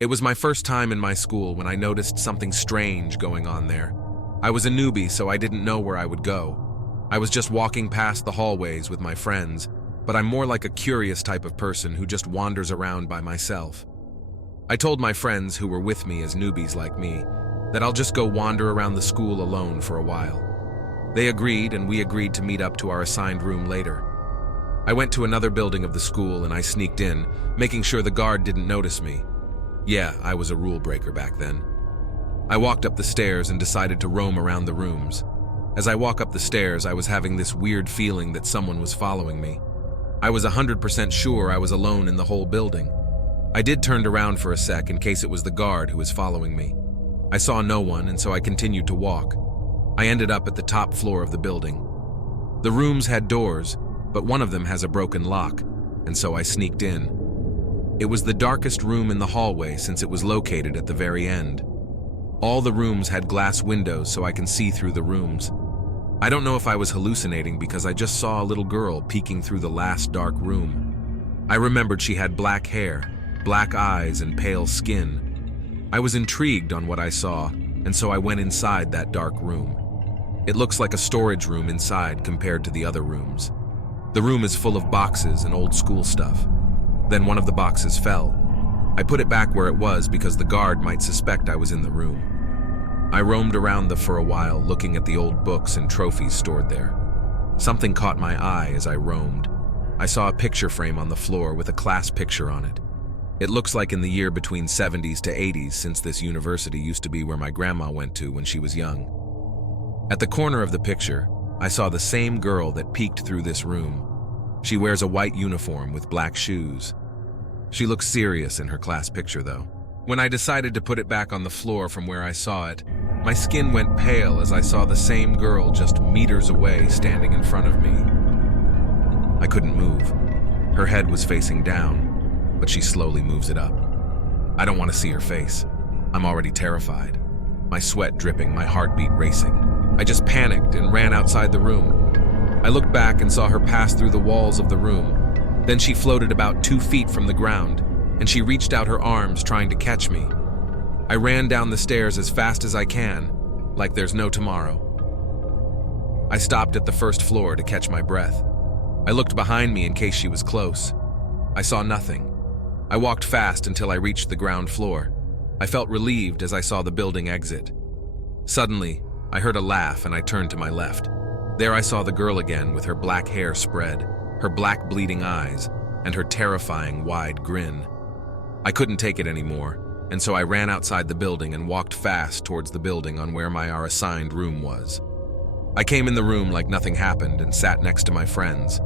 It was my first time in my school when I noticed something strange going on there. I was a newbie, so I didn't know where I would go. I was just walking past the hallways with my friends, but I'm more like a curious type of person who just wanders around by myself. I told my friends who were with me as newbies like me that I'll just go wander around the school alone for a while. They agreed, and we agreed to meet up to our assigned room later. I went to another building of the school and I sneaked in, making sure the guard didn't notice me. Yeah, I was a rule breaker back then. I walked up the stairs and decided to roam around the rooms. As I walk up the stairs, I was having this weird feeling that someone was following me. I was 100% sure I was alone in the whole building. I did turn around for a sec in case it was the guard who was following me. I saw no one, and so I continued to walk. I ended up at the top floor of the building. The rooms had doors, but one of them has a broken lock, and so I sneaked in. It was the darkest room in the hallway since it was located at the very end. All the rooms had glass windows so I can see through the rooms. I don't know if I was hallucinating because I just saw a little girl peeking through the last dark room. I remembered she had black hair, black eyes, and pale skin. I was intrigued on what I saw, and so I went inside that dark room. It looks like a storage room inside compared to the other rooms. The room is full of boxes and old school stuff. Then one of the boxes fell. I put it back where it was because the guard might suspect I was in the room. I roamed around for a while, looking at the old books and trophies stored there. Something caught my eye as I roamed. I saw a picture frame on the floor with a class picture on it. It looks like in the year between 70s to 80s, since this university used to be where my grandma went to when she was young. At the corner of the picture, I saw the same girl that peeked through this room. She wears a white uniform with black shoes. She looks serious in her class picture, though. When I decided to put it back on the floor from where I saw it, my skin went pale as I saw the same girl just meters away standing in front of me. I couldn't move. Her head was facing down, but she slowly moves it up. I don't want to see her face. I'm already terrified. My sweat dripping, my heartbeat racing. I just panicked and ran outside the room. I looked back and saw her pass through the walls of the room. Then she floated about 2 feet from the ground, and she reached out her arms trying to catch me. I ran down the stairs as fast as I can, like there's no tomorrow. I stopped at the first floor to catch my breath. I looked behind me in case she was close. I saw nothing. I walked fast until I reached the ground floor. I felt relieved as I saw the building exit. Suddenly, I heard a laugh and I turned to my left. There I saw the girl again with her black hair spread, her black bleeding eyes, and her terrifying wide grin. I couldn't take it anymore, and so I ran outside the building and walked fast towards the building on where our assigned room was. I came in the room like nothing happened and sat next to my friends.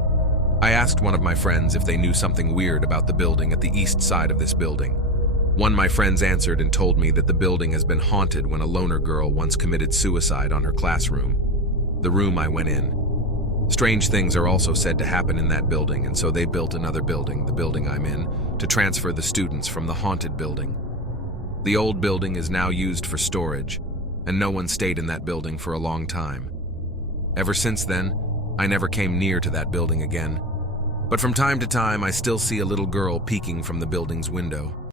I asked one of my friends if they knew something weird about the building at the east side of this building. One of my friends answered and told me that the building has been haunted when a loner girl once committed suicide on her classroom. The room I went in. Strange things are also said to happen in that building, and so they built another building, the building I'm in, to transfer the students from the haunted building. The old building is now used for storage, and no one stayed in that building for a long time. Ever since then, I never came near to that building again. But from time to time, I still see a little girl peeking from the building's window.